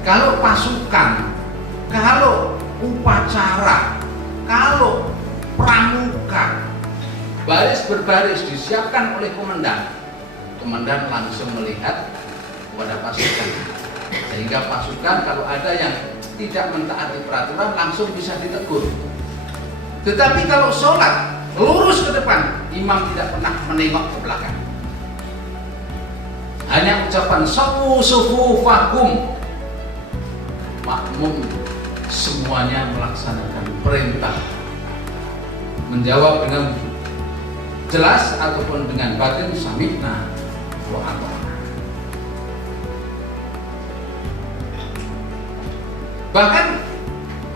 kalau pasukan, kalau upacara, kalau pramuka baris berbaris disiapkan oleh komandan, komandan langsung melihat kepada pasukan, sehingga pasukan kalau ada yang tidak mentaati peraturan langsung bisa ditegur. Tetapi kalau sholat lurus ke depan, imam tidak pernah menengok ke belakang. Hanya ucapan sawu sufufakum, makmum semuanya melaksanakan perintah, menjawab dengan jelas ataupun dengan batin, sami'na wa ata'na. Bahkan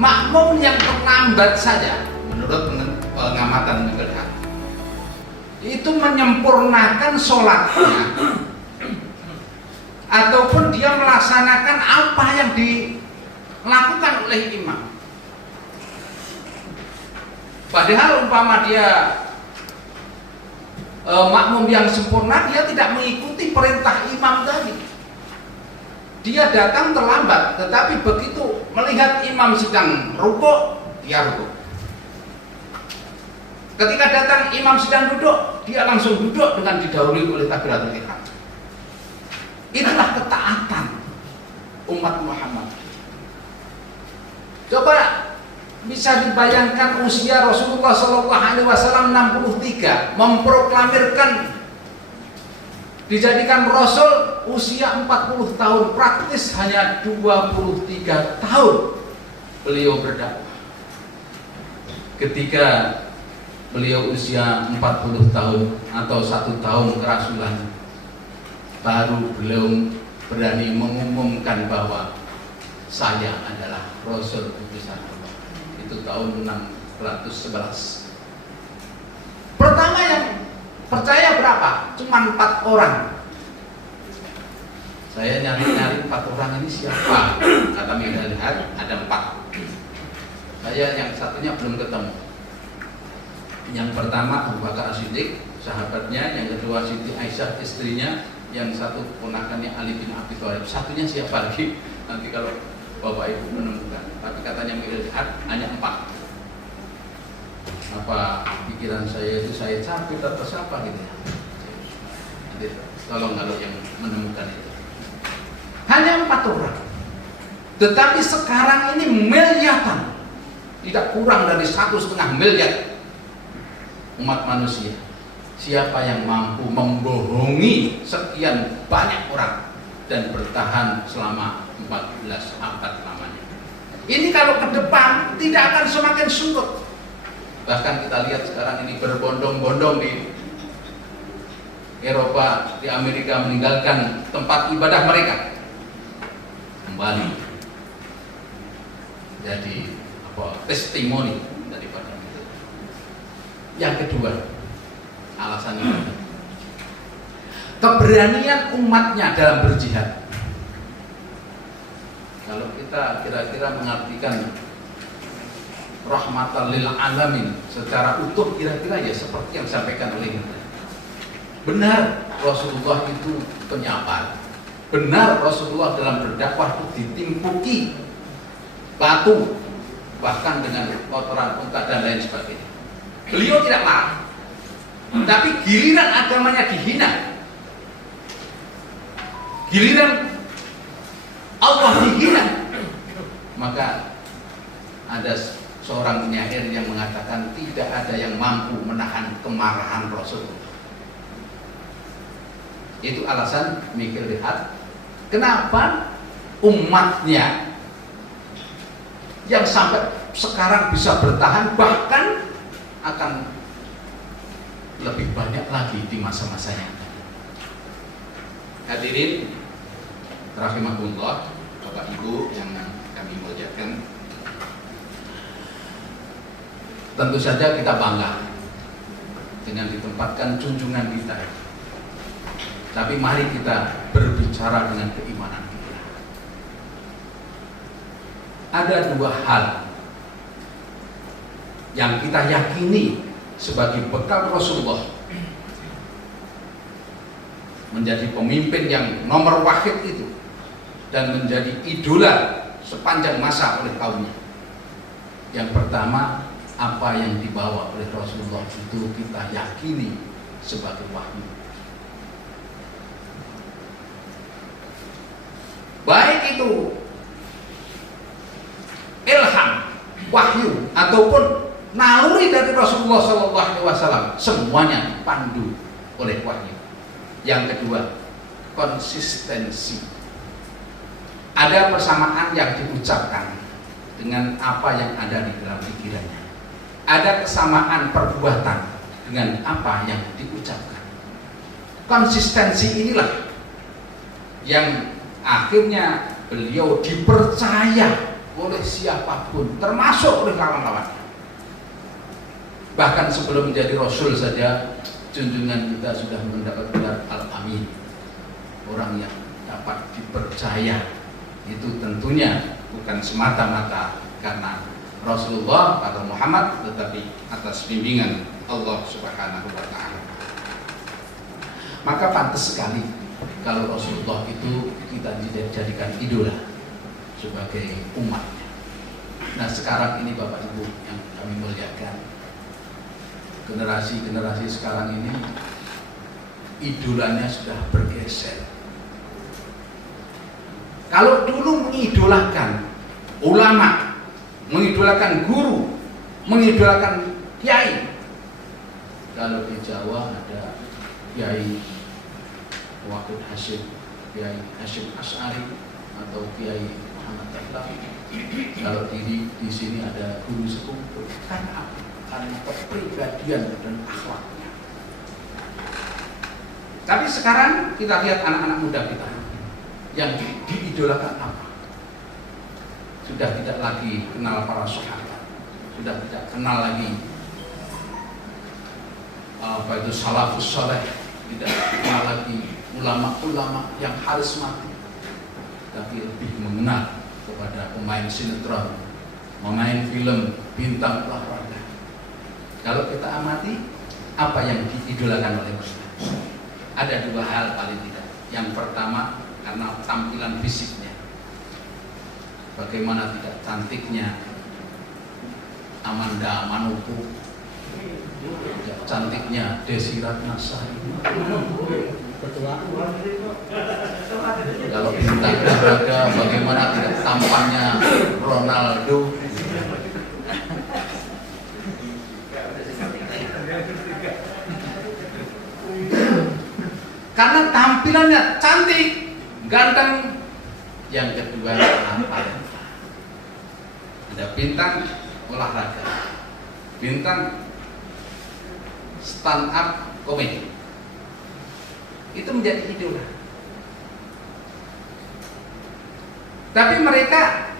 makmum yang terlambat saja menurut pengamatan Megerhat itu menyempurnakan sholatnya ataupun dia melaksanakan apa yang dilakukan oleh imam. Padahal umpama dia makmum yang sempurna, dia tidak mengikuti perintah imam tadi. Dia datang terlambat, tetapi begitu melihat imam sedang rukuk, dia rukuk. Ketika datang imam sedang duduk, dia langsung duduk dengan didahului oleh takbiratul ihram. Itulah ketaatan umat Muhammad. Coba bisa dibayangkan usia Rasulullah SAW 63, memproklamirkan dijadikan Rasul usia 40 tahun, praktis hanya 23 tahun beliau berdakwah. Ketika beliau usia 40 tahun atau 1 tahun kerasulan, baru beliau berani mengumumkan bahwa saya adalah Rasul utusan Allah. Itu tahun 611. Pertama yang percaya berapa? Cuma 4 orang. Saya nyari-nyari 4 orang ini siapa? Kata Megerhat ada 4. Saya yang satunya belum ketemu. Yang pertama Abu Bakar As-Siddiq, sahabatnya. Yang kedua Siti Aisyah, istrinya. Yang satu ponakannya Ali bin Abi Thalib. Satunya siapa lagi? Nanti kalau Bapak Ibu menemukan. Tapi katanya Megerhat hanya 4. Apa pikiran saya itu saya capek atau siapa gitu ya? Nanti tolong kalau yang menemukan itu. Hanya 4 orang. Tetapi sekarang ini miliaran, tidak kurang dari 1,5 miliar umat manusia. Siapa yang mampu membohongi sekian banyak orang dan bertahan selama 14 abad lamanya? Ini kalau ke depan tidak akan semakin surut. Bahkan kita lihat sekarang ini berbondong-bondong di Eropa, di Amerika meninggalkan tempat ibadah mereka, kembali jadi testimoni daripada itu. Yang kedua, alasannya keberanian umatnya dalam berjihad. Kalau kita kira-kira mengartikan rahmatan lil alamin secara utuh, kira-kira ya seperti yang disampaikan oleh kita. Benar Rasulullah itu penyabar. Benar Rasulullah dalam berdakwah itu ditimpuki batu, bahkan dengan kotoran unta dan lain sebagainya. Beliau tidak marah. Tapi giliran agamanya dihina, giliran Allah dihina, maka ada seorang penyair yang mengatakan tidak ada yang mampu menahan kemarahan Rasulullah. Itu alasan Megerhat kenapa umatnya yang sampai sekarang bisa bertahan, bahkan akan lebih banyak lagi di masa-masanya. Hadirin rahimakumullah, Bapak Ibu yang kami muliakan, tentu saja kita bangga dengan ditempatkan junjungan kita. Tapi mari kita berbicara dengan keimanan kita. Ada 2 hal yang kita yakini sebagai bekal Rasulullah menjadi pemimpin yang nomor wahid itu. dan menjadi idola sepanjang masa oleh kaumnya. Yang pertama, apa yang dibawa oleh Rasulullah itu kita yakini sebagai wahyu. Baik itu ilham, wahyu ataupun naluri dari Rasulullah SAW, semuanya dipandu oleh wahyu. Yang kedua, konsistensi. Ada persamaan yang diucapkan dengan apa yang ada di dalam pikirannya. Ada kesamaan perbuatan dengan apa yang diucapkan. Konsistensi inilah yang akhirnya beliau dipercaya oleh siapapun, termasuk oleh lawan-lawannya. Bahkan sebelum menjadi Rasul saja, junjungan kita sudah mendapat gelar Al-Amin, orang yang dapat dipercaya. Itu tentunya bukan semata-mata karena Rasulullah atau Muhammad, tetapi atas bimbingan Allah Subhanahu wa Ta'ala. Maka pantas sekali kalau Rasulullah itu kita dijadikan idola sebagai umatnya. Nah, sekarang ini Bapak Ibu yang kami muliakan, generasi sekarang ini idolanya sudah bergeser. Kalau dulu mengidolakan ulama, mengidolakan guru, mengidolakan kiai. Kalau di Jawa ada Kiai Wahid Hasyim, Kiai Hasyim Asy'ari atau Kiai Muhammad Dahlan. Kalau di sini ada guru sepuh, karena apa? Karena kepribadian dan akhlaknya. Tapi sekarang kita lihat anak-anak muda kita yang diidolakan apa? Sudah tidak lagi kenal para sahabat, sudah tidak kenal lagi apa itu salafus saleh, tidak kenal lagi ulama-ulama yang karismatik, tapi lebih mengenal kepada pemain sinetron, pemain film, bintang olahraga. Kalau kita amati apa yang diidolakan oleh mereka, ada dua hal paling tidak. Yang pertama, karena tampilan fisiknya. Bagaimana tidak cantiknya Amanda Manopo, tidak cantiknya Desi Ratnasari. Kalau bintang olahraga, bagaimana tidak tampannya Ronaldo. Karena tampilannya cantik, ganteng. Yang kedua apa? Ada bintang olahraga, bintang stand up komedi. Itu menjadi idola. Tapi mereka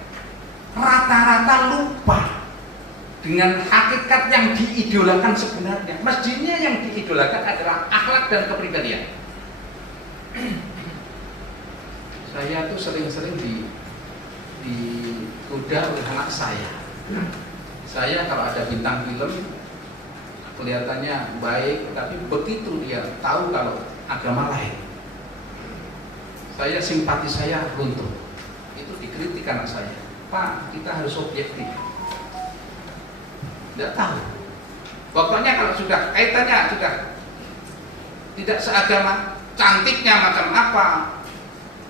rata-rata lupa dengan hakikat yang diidolakan sebenarnya. Mestinya yang diidolakan adalah akhlak dan kepribadian. Saya tuh sering-sering digoda oleh anak saya. Saya kalau ada bintang film kelihatannya baik, tapi begitu dia tahu kalau agama lain, simpati saya runtuh. Itu dikritik anak saya. Pak, kita harus objektif. Tidak tahu. Pokoknya kalau sudah kaitannya sudah tidak seagama, cantiknya macam apa,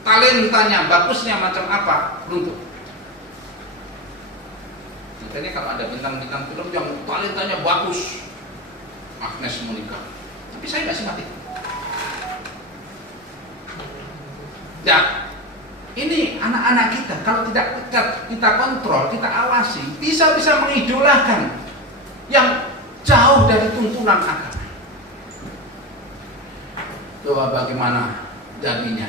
talentanya bagusnya macam apa, runtuh. Makanya kalau ada bintang-bintang film yang talentanya bagus, Agnes Monica, tapi saya nggak simpati. Ya, ini anak-anak kita kalau tidak kita kontrol, kita awasi, bisa mengidolakan yang jauh dari tuntunan agama. Coba bagaimana jadinya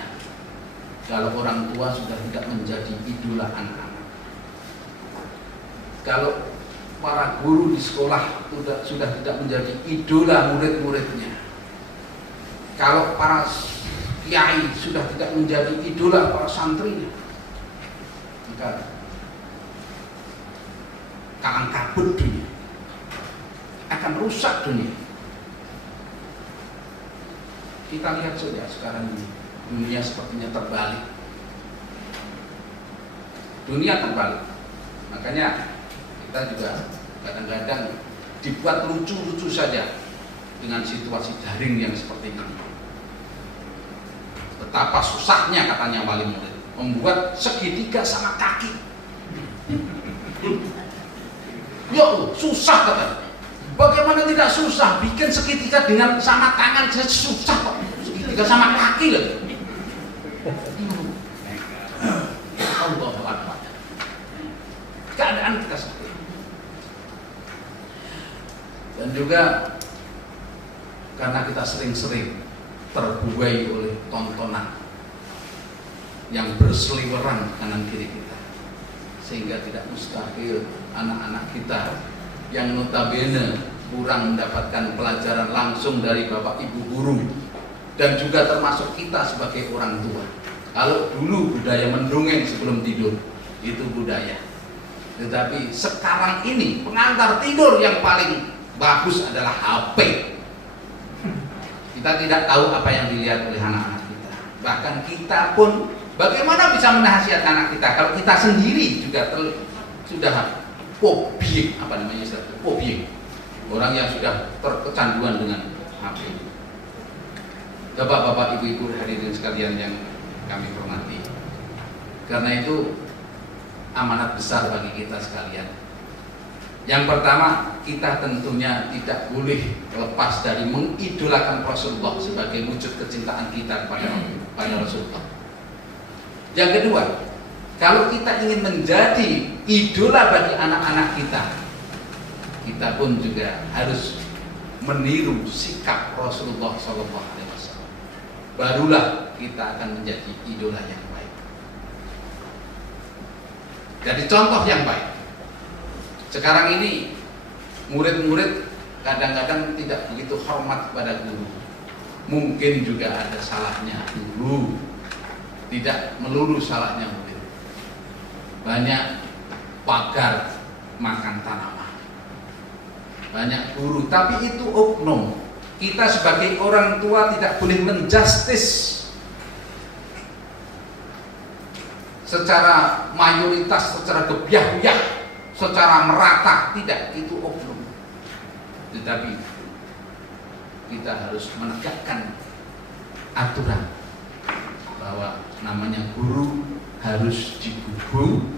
kalau orang tua sudah tidak menjadi idola anak-anak. Kalau para guru di sekolah sudah tidak menjadi idola murid-muridnya. Kalau para kiai sudah tidak menjadi idola para santrinya, maka kalang kabut dunia, akan rusak dunia. Kita lihat saja sekarang ini dunia sepertinya terbalik. Dunia terbalik. Makanya kita juga kadang-kadang dibuat lucu-lucu saja dengan situasi daring yang seperti ini. Betapa susahnya katanya wali murid membuat segitiga sama kaki. Ya susah katanya. Bagaimana tidak susah? Bikin segitiga dengan sama tangan saja susah kok. Segitiga sama kaki loh. Allah Akbar. Keadaan kita seperti ini. Dan juga karena kita sering-sering terbuai oleh tontonan yang berseliweran kanan kiri kita, sehingga tidak mustahil anak-anak kita yang notabene kurang mendapatkan pelajaran langsung dari bapak ibu guru dan juga termasuk kita sebagai orang tua. Kalau dulu budaya mendongeng sebelum tidur itu budaya, tetapi sekarang ini pengantar tidur yang paling bagus adalah HP. Kita tidak tahu apa yang dilihat oleh anak-anak kita. Bahkan kita pun bagaimana bisa menasihat anak kita kalau kita sendiri juga sudah fobia, apa namanya istilah fobia, orang yang sudah terkecanduan dengan HP. Bapak-bapak, ibu-ibu hadirin sekalian yang kami hormati, karena itu amanat besar bagi kita sekalian. Yang pertama, kita tentunya tidak boleh lepas dari mengidolakan Rasulullah sebagai wujud kecintaan kita kepada Rasulullah. Yang kedua, kalau kita ingin menjadi idola bagi anak-anak kita, kita pun juga harus meniru sikap Rasulullah SAW. Barulah kita akan menjadi idola yang baik. Jadi contoh yang baik. Sekarang ini murid-murid kadang-kadang tidak begitu hormat kepada guru. Mungkin juga ada salahnya guru, tidak melulu salahnya murid. Banyak pagar makan tanaman, banyak guru, tapi itu oknum. Kita sebagai orang tua tidak boleh menjustis secara mayoritas, secara gebiah-gebiah, secara merata, tidak, itu oknum. Tetapi kita harus menegakkan aturan bahwa namanya guru harus digugu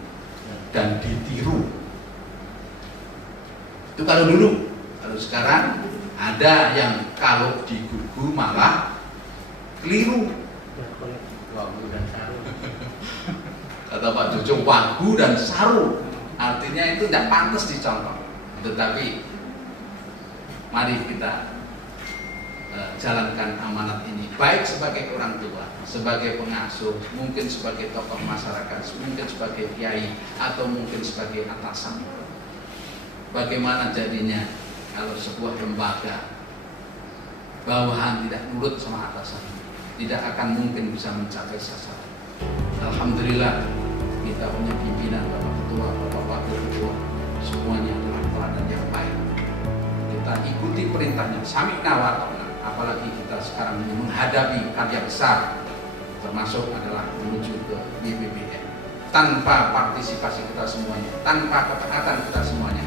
dan ditiru. Itu kalau dulu. Kalau sekarang ada yang kalau digugu malah keliru. Wagu dan saru. Kata Pak Jojo, wagu dan saru. Artinya itu tidak pantas dicontoh. Tetapi mari kita jalankan amanat ini, baik sebagai orang tua, sebagai pengasuh, mungkin sebagai tokoh masyarakat, mungkin sebagai kiai, atau mungkin sebagai atasan. Bagaimana jadinya kalau sebuah lembaga bawahan tidak nurut sama atasan, tidak akan mungkin bisa mencapai sasaran. Alhamdulillah kita punya pimpinan, bapak ketua, bapak wakil ketua, semuanya adalah teladan yang baik. Kita ikuti perintahnya, sami'na wa ta'na. Apalagi kita sekarang ini menghadapi karya besar, termasuk adalah menuju ke YPBN. Tanpa partisipasi kita semuanya, tanpa ketaatan kita semuanya,